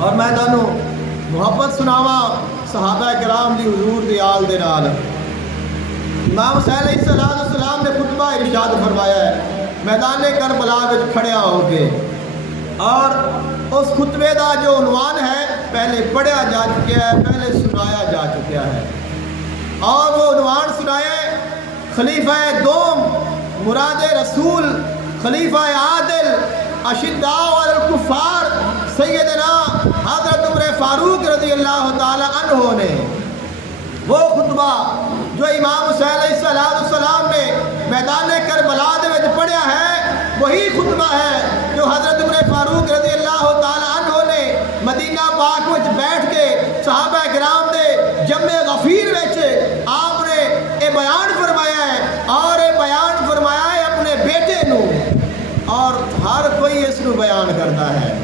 اور میں تانوں محبت سناواں صحابہ کرام دی حضور دی آل دے نال۔ امام حسین علیہ السلام نے خطبہ ارشاد فرمایا ہے میدان کربلا وچ کھڑیا ہو کے، اور اس خطبے دا جو عنوان ہے پہلے پڑھیا جا چکا ہے، پہلے سنایا جا چکا ہے، اور وہ عنوان سنایا ہے خلیفہ دوم مراد رسول، خلیفہ عادل، اشداء علی الکفار، سیدنا حضرت عمر فاروق رضی اللہ تعالی عنہ نے وہ خطبہ جو امام حسین علیہ السلام نے میدان کربلا دے وچ پڑھیا ہے، وہی خطبہ ہے جو حضرت عمر فاروق رضی اللہ تعالی عنہ نے مدینہ پاک وچ بیٹھ کے صحابہ کرام دے جمع غفیر وچ آپ نے یہ بیان فرمایا ہے، اور یہ بیان فرمایا ہے اپنے بیٹے نو، اور ہر کوئی اس نو بیان کرتا ہے۔